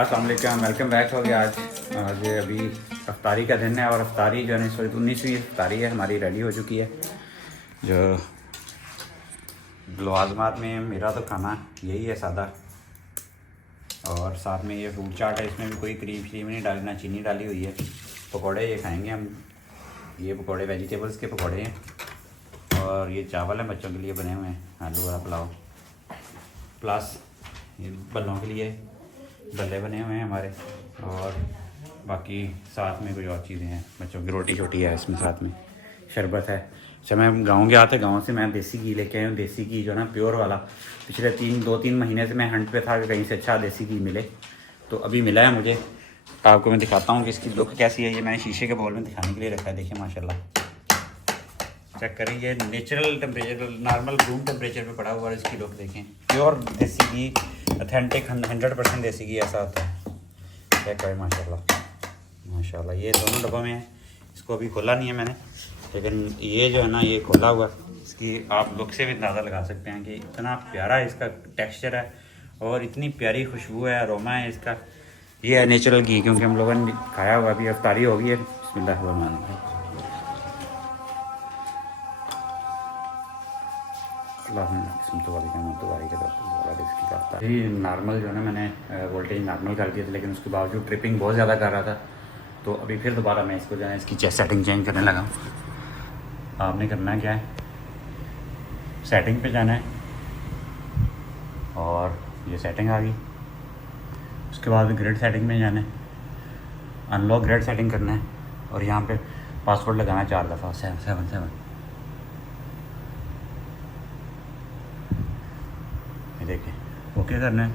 अस्सलाम वालेकुम, welcome back हो गया। आज अभी अफ्तारी का दिन है और अफ्तारी जो है 19वीं अफ्तारी है हमारी रेडी हो चुकी है। जो लवाजमात में मेरा तो खाना यही है सादा, और साथ में ये फ्रूट चाट है, इसमें भी कोई क्रीम श्रीम नहीं डाली, ना चीनी डाली हुई है। पकौड़े ये खाएंगे हम, ये पकौड़े वेजिटेबल्स के पकौड़े हैं, और ये चावल है बच्चों के लिए बने हुए हैं, आलू वाला पुलाव, प्लस ये बल्लों के लिए बल्ले बने हुए हैं हमारे, और बाकी साथ में कुछ और चीज़ें हैं, बच्चों की रोटी छोटी है इसमें, साथ में शरबत है। अच्छा, मैं गांव गया था, गांव से मैं देसी घी लेके आया हूँ, देसी घी जो ना प्योर वाला। पिछले 2-3 महीने से मैं हंट पे था कि कहीं से अच्छा देसी घी मिले, तो अभी मिला है मुझे। आपको मैं दिखाता हूँ कि इसकी लुक कैसी है। ये मैंने शीशे के बोल में दिखाने के लिए रखा है, देखिए माशाल्लाह, चेक करें। ये natural temperature, normal room temperature पे पड़ा हुआ है। इसकी लुक देखें, प्योर देसी घी, ऑथेंटिक 100% देसी घी ऐसा होता है। चेक करें माशाल्लाह माशाल्लाह। ये दोनों डब्बों में है, इसको अभी खोला नहीं है मैंने, लेकिन ये जो है ना ये खोला हुआ, इसकी आप लुक से भी अंदाज़ा लगा सकते हैं कि इतना प्यारा इसका टेक्सचर है और इतनी प्यारी खुशबू है, अरोमा है इसका। ये है नेचुरल घी, क्योंकि हम लोगों ने खाया हुआ, अभी अफ्तारी हो गई है। बिस्मिल्लाह नॉर्मल जो है ना मैंने वोल्टेज नॉर्मल कर दिया था, लेकिन उसके बावजूद ट्रिपिंग बहुत ज़्यादा कर रहा था, तो अभी फिर दोबारा मैं इसको जो है इसकी सेटिंग चेंज करने लगा। आपने करना क्या है, सेटिंग पे जाना है, और ये सेटिंग आ गई। उसके बाद ग्रिड सेटिंग में जाना है, अनलॉक ग्रिड सेटिंग करना है, और यहाँ पे पासवर्ड लगाना है 4 दफ़ा 777। ये देखें, ओके करना है।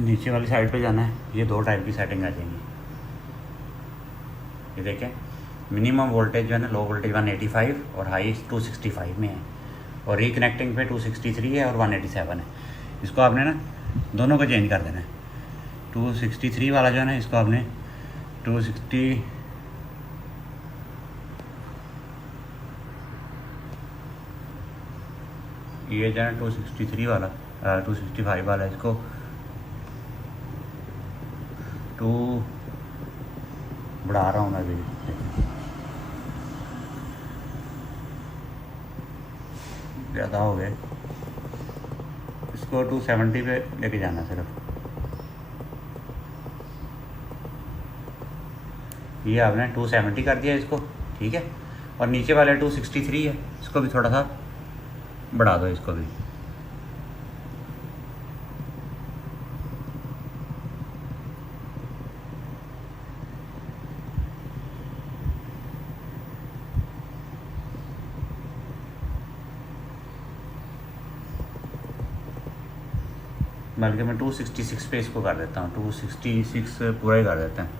नीचे वाली साइड पे जाना है, ये 2 टाइप की सेटिंग आ जाएंगी। ये देखें, मिनिमम वोल्टेज जो है ना, लो वोल्टेज 185 और हाई 265 में है, और रिकनेक्टिंग पे 263 है और 187 है। इसको आपने ना दोनों को चेंज कर देना है। 263 वाला जो है ना, इसको आपने 260 ये जो है 263 वाला 265 वाला, इसको 2 बढ़ा रहा हूँ मैं भी, ज़्यादा हो गए। इसको 270 पे लेके जाना सिर्फ। ये आपने 270 कर दिया इसको, ठीक है। और नीचे वाले 263 है, इसको भी थोड़ा सा बढ़ा दो, इसको भी। बल्कि मैं 266 पे इसको कर देता हूँ, 266 पूरा ही कर देते हैं।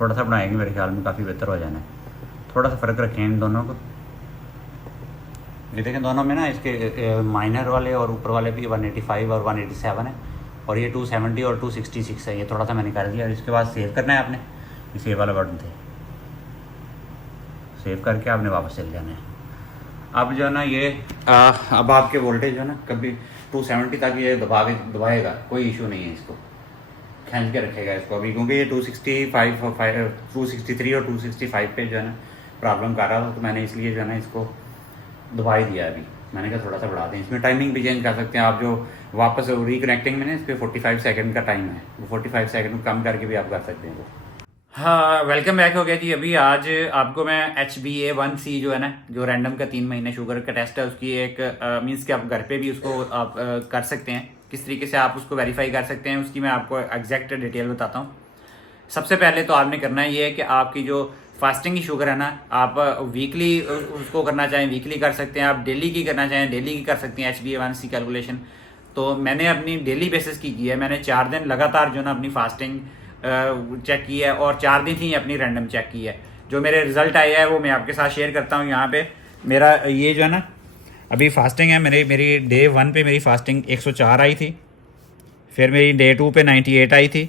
थोड़ा सा बनाएंगे, मेरे ख्याल में काफ़ी बेहतर हो जाना है। थोड़ा सा फ़र्क रखें इन दोनों को। ये देखें, दोनों में ना इसके माइनर वाले और ऊपर वाले भी 185 और 187 है, और ये 270 और 266 है। ये थोड़ा सा मैंने कर दिया। इसके बाद सेव करना है आपने, ये सेव वाला बटन थे, सेव करके आपने वापस चले जाना है। अब जो है ना ये अब आपके वोल्टेज जो है ना कभी 270 तक ये दबाएगा, कोई इशू नहीं है। इसको खींच के रखेगा इसको अभी, क्योंकि ये 265 और 263 और 265 पे जो है ना प्रॉब्लम कर रहा था, तो मैंने इसलिए जो है ना इसको दबा ही दिया। अभी मैंने कहा थोड़ा सा बढ़ा दें। इसमें टाइमिंग भी चेंज कर सकते हैं आप, जो वापस रिकनेक्टिंग में ना इस पर 45 सेकंड का टाइम है, वो 45 सेकंड कम करके भी आप कर सकते हैं वो। हाँ, वेलकम बैक हो गया जी। अभी आज आपको मैं HbA1c जो है ना, जो रैंडम का 3 महीने शुगर का टेस्ट है, उसकी एक मीन्स कि आप घर पे भी उसको आप कर सकते हैं। किस तरीके से आप उसको वेरीफाई कर सकते हैं, उसकी मैं आपको एग्जैक्ट डिटेल बताता हूँ। सबसे पहले तो आपने करना ये है कि आपकी जो फास्टिंग की शुगर है ना, आप वीकली उसको करना चाहें वीकली कर सकते हैं, आप डेली की करना चाहें डेली की कर सकते हैं HbA1c कैलकुलेशन। तो मैंने अपनी डेली बेसिस की है, मैंने 4 दिन लगातार जो ना अपनी फास्टिंग चेक की है, और 4 दिन ही अपनी रैंडम चेक की है। जो मेरे रिजल्ट आए हैं वो मैं आपके साथ शेयर करता हूँ। यहाँ पे मेरा ये जो है ना अभी फास्टिंग है, मेरी डे 1 पे मेरी फास्टिंग 104 आई थी, फिर मेरी डे 2 पे 98 आई थी,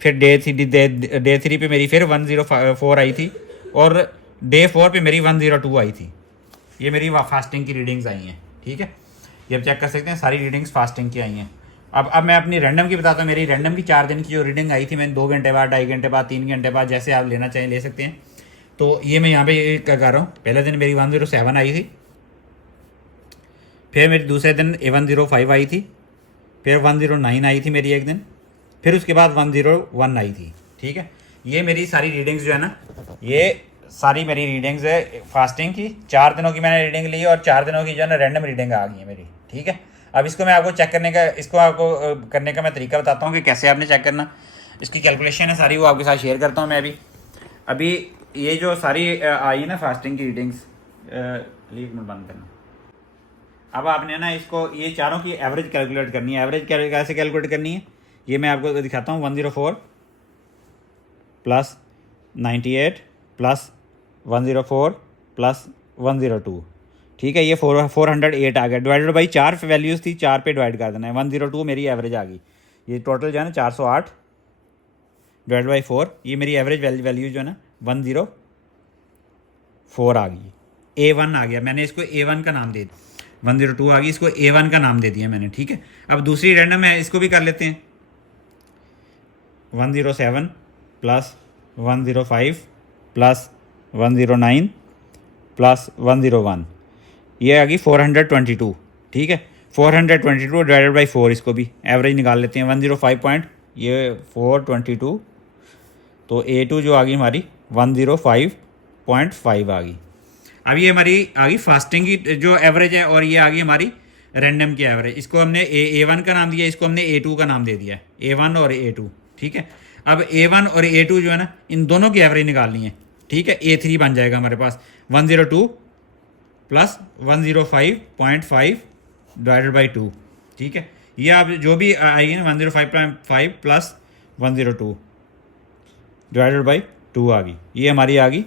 फिर डे 3 पे मेरी फिर 104 आई थी, और डे 4 पे मेरी 102 आई थी। ये मेरी फास्टिंग की रीडिंग्स आई हैं, ठीक है। ये आप चेक कर सकते हैं, सारी रीडिंग्स फास्टिंग की आई हैं। अब मैं अपनी रैंडम की बताता हूँ। मेरी रैंडम की 4 दिन की जो रीडिंग आई थी, मैंने 2 घंटे बाद, 2.5 घंटे बाद, 3 घंटे बाद, जैसे आप लेना चाहें ले सकते हैं। तो ये मैं यहाँ पे क्या कर रहा हूँ, पहले दिन मेरी 107 आई थी, फिर मेरी दूसरे दिन 105 आई थी, फिर 109 आई थी मेरी एक दिन, फिर उसके बाद 101 आई थी। ठीक है, ये मेरी सारी रीडिंग्स जो है ना, ये सारी मेरी रीडिंग्स है फास्टिंग की। 4 दिनों की मैंने रीडिंग ली और 4 दिनों की जो है ना रैंडम रीडिंग आ गई है मेरी। ठीक है, अब इसको मैं आपको चेक करने का, इसको आपको करने का मैं तरीका बताता हूँ कि कैसे आपने चेक करना। इसकी कैलकुलेशन है सारी, वो आपके साथ शेयर करता हूँ मैं अभी ये जो सारी आई ना फास्टिंग की रीडिंग्स, लीव में बंद करना। अब आपने ना इसको ये चारों की एवरेज कैलकुलेट करनी है। एवरेज कैसे कैलकुलेट करनी है ये मैं आपको दिखाता हूँ। 104 प्लस 98 प्लस 104 प्लस 102। ठीक है, ये 408 आ गया। डिवाइडेड बाई 4 वैल्यूज़ थी, 4 पे डिवाइड कर देना है। 102 मेरी एवरेज आ गई। ये टोटल जो है ना 408 डिवाइड बाई 4, ये मेरी एवरेज वैल्यू जो है ना 104 आ गई। A1 आ गया, मैंने इसको A1 का नाम दे दिया। 102 आ गई, इसको A1 का नाम दे दिया मैंने। ठीक है, अब दूसरी रैंडम है, इसको भी कर लेते हैं। 107 प्लस 105 प्लस 109 प्लस 101, ये आ गई 422। ठीक है, 422 डिवाइडेड बाई 4, इसको भी एवरेज निकाल लेते हैं। 105 पॉइंट, ये 422, तो A2 जो आ गई हमारी 105.5 आ गई। अब ये हमारी आ गई फास्टिंग की जो एवरेज है, और ये आ गई हमारी रैंडम की एवरेज। इसको हमने A1 का नाम दिया, इसको हमने A2 का नाम दे दिया, A1 और A2। ठीक है, अब A1 और A2 जो है ना, इन दोनों की एवरेज निकालनी है। ठीक है, A3 बन जाएगा हमारे पास 102 प्लस 105.5 डिवाइडेड बाई 2। ठीक है, ये आप जो भी आएगी ना 105.5 प्लस 102 डिवाइडेड बाई 2 आ गई। ये हमारी आ गई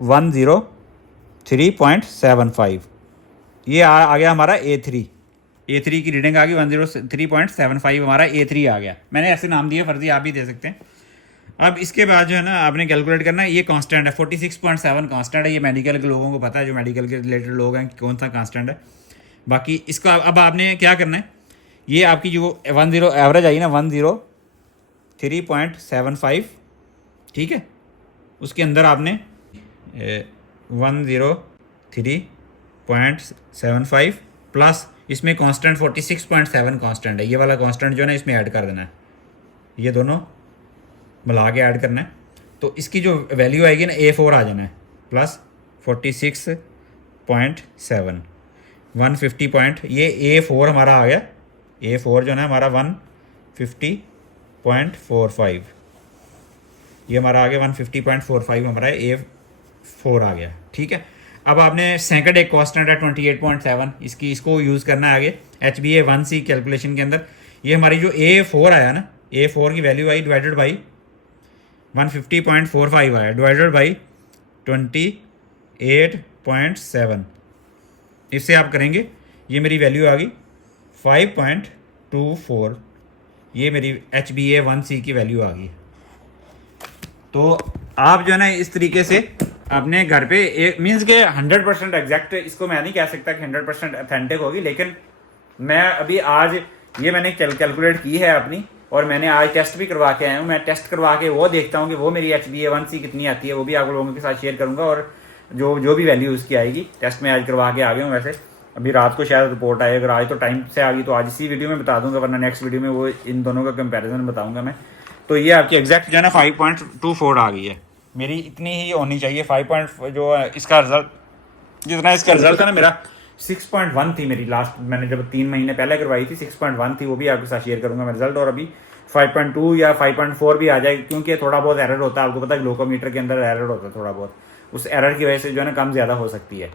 103.75। ये आ गया हमारा A3 की रीडिंग आ गई 103.75, हमारा A3 आ गया। मैंने ऐसे नाम दिए, फर्जी आप भी दे सकते हैं। अब इसके बाद जो है ना आपने कैलकुलेट करना है, ये कांस्टेंट है 46.7 कांस्टेंट है। ये मेडिकल के लोगों को पता है, जो मेडिकल के रिलेटेड लोग हैं, कौन सा कांस्टेंट है। बाकी इसको अब आपने क्या करना है, ये आपकी जो 10 एवरेज आई ना 103.75, ठीक है, उसके अंदर आपने 103.75 प्लस इसमें कांस्टेंट 46.7 कांस्टेंट है, ये वाला कांस्टेंट जो है ना इसमें ऐड कर देना है। ये दोनों मिला के ऐड करना है, तो इसकी जो वैल्यू आएगी ना A4 आ जाना है प्लस 46.7 150 पॉइंट, ये A4 हमारा आ गया। A4 जो है ना हमारा 150.45, ये हमारा आ गया 150.45 हमारा A4 आ गया। ठीक है, अब आपने सेकंड एक कांस्टेंट है 28.7, इसको यूज़ करना है आगे HbA1c कैलकुलेशन के अंदर। ये हमारी जो A4 आया ना, A4 की वैल्यू आई डिवाइडेड बाई 150.45 आया डिवाइडेड बाई 28.7, इससे आप करेंगे, ये मेरी वैल्यू आ गई 5.24, ये मेरी HbA1c की वैल्यू आ गई। तो आप जो है ना इस तरीके से अपने घर पे एक मीन्स के 100% एग्जैक्ट इसको मैं नहीं कह सकता कि 100% ऑथेंटिक होगी, लेकिन मैं अभी आज ये मैंने कैलकुलेट की है अपनी, और मैंने आज टेस्ट भी करवा के आया हूँ। मैं टेस्ट करवा के वो देखता हूँ कि वो मेरी HbA1c कितनी आती है, वो भी आप लोगों के साथ शेयर करूँगा, और जो भी वैल्यू उसकी आएगी। टेस्ट में आज करवा के आ गया हूँ। वैसे अभी रात को शायद रिपोर्ट आए, अगर आज तो टाइम से आ गई तो आज इसी वीडियो में बता दूंगा, वरना नेक्स्ट वीडियो में वो इन दोनों का कंपैरिजन बताऊंगा मैं। तो ये आपकी एग्जैक्ट जो है ना 5.24 आ गई है मेरी, इतनी ही होनी चाहिए। 5 जो इसका रिजल्ट, जितना इसका रिजल्ट था ना मेरा 6.1 थी मेरी लास्ट, मैंने जब 3 महीने पहले करवाई थी 6.1 थी, वो भी आपके साथ शेयर करूंगा मैं रिजल्ट। और अभी 5.2 या 5.4 भी आ जाए, क्योंकि थोड़ा बहुत एरर होता है, आपको पता है ग्लूकोमीटर के अंदर एरर होता है थोड़ा बहुत, उस एरर की वजह से जो है ना कम ज़्यादा हो सकती है।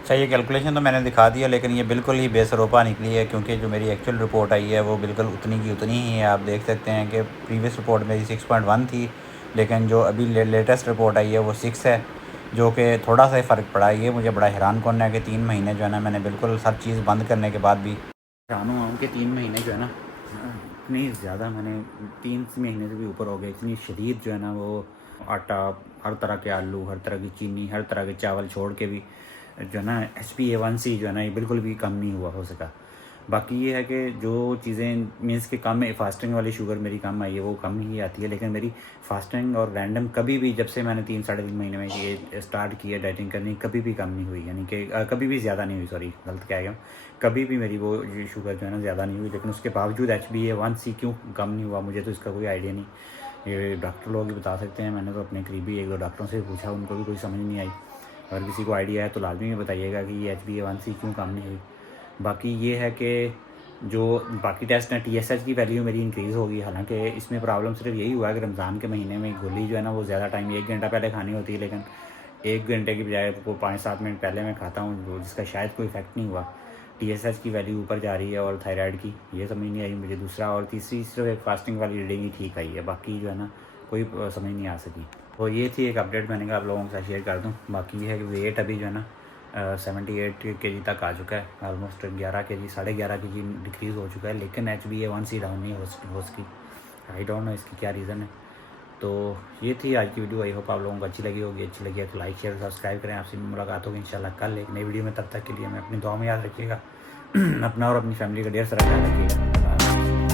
अच्छा, ये कैलकुलेशन तो मैंने दिखा दिया, लेकिन ये बिल्कुल ही बेसरोपा निकली है, क्योंकि जो मेरी एक्चुअल रिपोर्ट आई है वो बिल्कुल उतनी की उतनी ही है। आप देख सकते हैं कि प्रीवियस रिपोर्ट मेरी 6.1 थी, लेकिन जो अभी लेटेस्ट रिपोर्ट आई है वो 6 है, जो कि थोड़ा सा फ़र्क पड़ा है। ये मुझे बड़ा हैरान करना है कि 3 महीने जो है ना मैंने बिल्कुल सब चीज़ बंद करने के बाद भी हैरान हुआ हूँ कि 3 महीने जो है ना इतनी ज़्यादा, मैंने 3 महीने से भी ऊपर हो गए, इतनी शदीद जो है ना वो आटा, हर तरह के आलू, हर तरह की चीनी, हर तरह के चावल छोड़ के भी जो है ना HbA1c जो है ना ये बिल्कुल भी कम नहीं हुआ हो सका। बाकी ये है कि जो चीज़ें मीन्स के कम है, फास्टिंग वाली शुगर मेरी कम आई है, वो कम ही आती है। लेकिन मेरी फास्टिंग और रैंडम कभी भी, जब से मैंने 3-3.5 महीने में ये स्टार्ट किया डाइटिंग करनी, कभी भी कम नहीं हुई, यानी कि कभी भी ज़्यादा नहीं हुई, सॉरी गलत कह गया, कभी भी मेरी वो ये शुगर जो है ना ज़्यादा नहीं हुई। लेकिन उसके बावजूद HbA1c क्यों कम नहीं हुआ, मुझे तो इसका कोई आइडिया नहीं। ये डॉक्टर लोग ही बता सकते हैं। मैंने तो अपने करीबी 1-2 डॉक्टरों से पूछा, उनको भी कोई समझ नहीं आई। अगर किसी को आइडिया है तो लाजमी में बताइएगा कि ये HbA1c क्यों कम नहीं हुई। बाकी ये है कि जो बाकी टेस्ट हैं, TSH की वैल्यू मेरी इंक्रीज़ होगी। हालांकि इसमें प्रॉब्लम सिर्फ यही हुआ है कि रमज़ान के महीने में गोली जो है ना वो ज़्यादा टाइम, 1 घंटा पहले खानी होती है, लेकिन 1 घंटे की बजाय वो 5-7 मिनट पहले मैं खाता हूँ, जिसका शायद कोई इफेक्ट नहीं हुआ। TSH की वैल्यू ऊपर जा रही है और थायराइड की, ये समझ नहीं आई मुझे। दूसरा और तीसरी सिर्फ एक फास्टिंग वाली रीडिंग ही ठीक आई है, बाकी जो है ना कोई समझ नहीं आ सकी। तो ये थी एक अपडेट, मैंने कहा आप लोगों के साथ शेयर कर दूँ। बाकी ये है कि वेट अभी जो है ना 78 kg तक आ चुका है, ऑलमोस्ट 11 kg, 11.5 kg डिक्रीज़ हो चुका है। लेकिन HbA1c डाउन नहीं हो सकी। आई डोंट नो इसकी क्या रीज़न है। तो ये थी आज की वीडियो। आई होप आप लोगों को अच्छी लगी होगी। अच्छी लगी है तो लाइक शेयर सब्सक्राइब करें। आपसे मुलाकात होगी इंशाल्लाह कल एक नई वीडियो में। तब तक के लिए मैं अपनी दुआ में याद रखिएगा। अपना और अपनी फैमिली का ढेर सारा ख्याल रखिएगा।